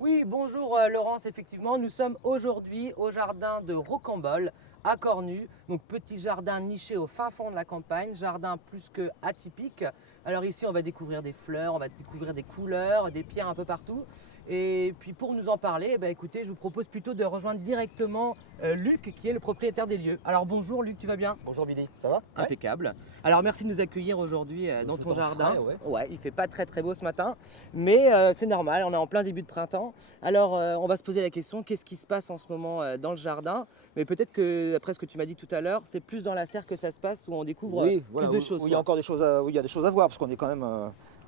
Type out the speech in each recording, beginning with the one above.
Oui, bonjour Laurence, effectivement, nous sommes aujourd'hui au jardin de Rocambole à Cornu. Donc petit jardin niché au fin fond de la campagne, jardin plus que atypique. Alors ici, on va découvrir des fleurs, on va découvrir des couleurs, des pierres un peu partout. Et puis pour nous en parler, écoutez, je vous propose plutôt de rejoindre directement Luc, qui est le propriétaire des lieux. Alors bonjour Luc, tu vas bien? Bonjour Billy, ça va? Ouais. Impeccable. Alors merci de nous accueillir aujourd'hui dans C'est ton temps jardin. frais, ouais. Ouais, il fait pas très beau ce matin, mais c'est normal, on est en plein début de printemps. Alors on va se poser la question, qu'est-ce qui se passe en ce moment dans le jardin? Mais peut-être que, après ce que tu m'as dit tout à l'heure, c'est plus dans la serre que ça se passe où on découvre Oui, plus voilà, de choses, où il y a quoi. encore des choses où il y a des choses à voir, parce qu'on est quand même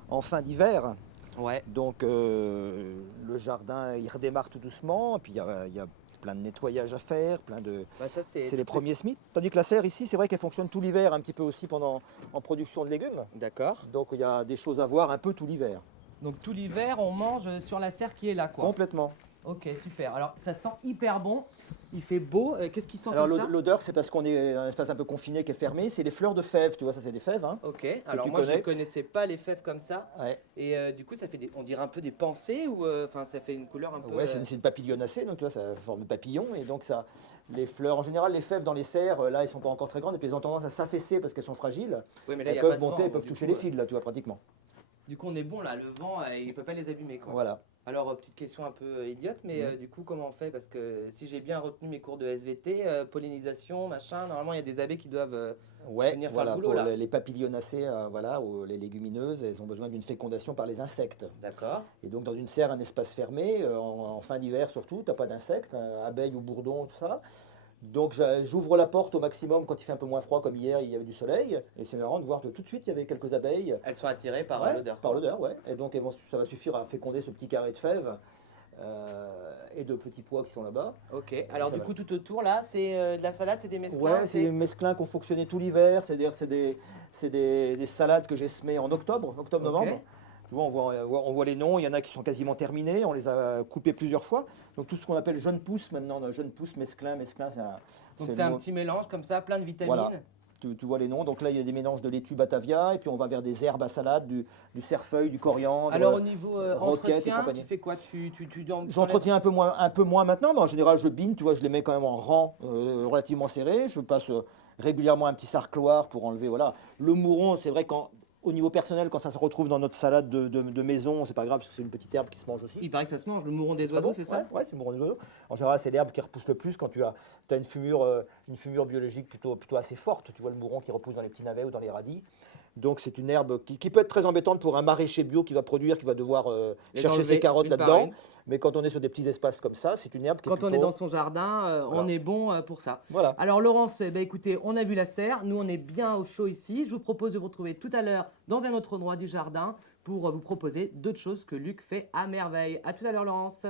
en fin d'hiver. Ouais, Donc le jardin il redémarre tout doucement, et puis il y a plein de nettoyage à faire, bah, ça c'est c'est les premiers semis. Tandis que la serre ici, c'est vrai qu'elle fonctionne tout l'hiver, un petit peu aussi en production de légumes. d'accord. Donc il y a des choses à voir un peu tout l'hiver. Donc tout l'hiver, on mange sur la serre qui est là, quoi. Complètement. Ok, super. Alors ça sent hyper bon, il fait beau. Qu'est-ce qui sent Alors comme ça? l'odeur, c'est parce qu'on est dans un espace un peu confiné qui est fermé, c'est les fleurs de fèves, tu vois, ça c'est des fèves, hein, Ok, que alors tu moi je ne connais. connaissais pas les fèves comme ça. Ouais. Et du coup, ça fait on dirait un peu des pensées ou enfin ça fait une couleur un peu. Ouais, c'est une papillonacée, donc tu vois, ça forme de papillon. Et donc, ça, les fleurs, en général, les fèves dans les serres, là, elles sont pas encore très grandes, et puis elles ont tendance à s'affaisser parce qu'elles sont fragiles. Oui, mais là il Elles n'y a pas peuvent de vent, monter, elles donc peuvent toucher les fils, là, tu vois, pratiquement. du coup on est bon là. Le vent, il ne peut pas les abîmer quoi. Voilà. Alors petite question un peu idiote, mais Mhm. du coup comment on fait? Parce que si j'ai bien retenu mes cours de SVT, pollinisation, machin, normalement il y a des abeilles qui doivent Ouais, venir faire le voilà, boulot pour là. les papillonacées, voilà, ou les légumineuses, elles ont besoin d'une fécondation par les insectes. D'accord. Et donc, dans une serre, un espace fermé, en fin d'hiver surtout, tu n'as pas d'insectes, abeilles ou bourdons, tout ça. Donc j'ouvre la porte au maximum quand il fait un peu moins froid, comme hier, il y avait du soleil. Et c'est marrant de voir que tout de suite, il y avait quelques abeilles. Elles sont attirées par Ouais, l'odeur par quoi. l'odeur, ouais. Et donc ça va suffire à féconder ce petit carré de fèves et de petits pois qui sont là-bas. Ok, Et alors ça du va. coup tout autour là, c'est de la salade, c'est des mesclins, Ouais, c'est des mesclins qui ont fonctionné tout l'hiver. C'est-à-dire des salades que j'ai semées en octobre, Ok. octobre-novembre. Tu vois, on voit les noms, il y en a qui sont quasiment terminés, on les a coupés plusieurs fois. Donc tout ce qu'on appelle jeune pousse maintenant, jeune pousse, mesclin, Donc c'est c'est le un nom. petit mélange comme ça, plein de Voilà, vitamines. tu vois les noms. Donc là, il y a des mélanges de laitue batavia, et puis on va vers des herbes à salade, du cerfeuil, du Alors coriandre, au niveau roquette et entretien, tu compagnie. fais quoi? T'enlèves. J'entretiens un peu moins maintenant, mais en général, je bine, tu vois, je les mets quand même en rang relativement serré. Je passe régulièrement un petit sarcloir pour enlever, voilà. Le mouron, c'est vrai qu'au niveau personnel, quand ça se retrouve dans notre salade de maison, c'est pas grave parce que c'est une petite herbe qui se mange aussi. Il paraît que ça se mange, le mouron des C'est pas oiseaux, bon? c'est Ouais, ça? ouais, c'est le mouron des oiseaux. En général, c'est l'herbe qui repousse le plus quand tu as une fumure biologique plutôt assez forte. Tu vois le mouron qui repousse dans les petits navets ou dans les radis. Donc c'est une herbe qui peut être très embêtante pour un maraîcher bio qui va produire, qui va devoir Les chercher ses enlever carottes une par là-dedans. une. Mais quand on est sur des petits espaces comme ça, c'est une herbe qui est Quand on est dans plutôt... son jardin, on Voilà. est bon pour ça. Voilà. Alors Laurence, écoutez, on a vu la serre, nous on est bien au chaud ici. Je vous propose de vous retrouver tout à l'heure dans un autre endroit du jardin pour vous proposer d'autres choses que Luc fait à merveille. À tout à l'heure Laurence.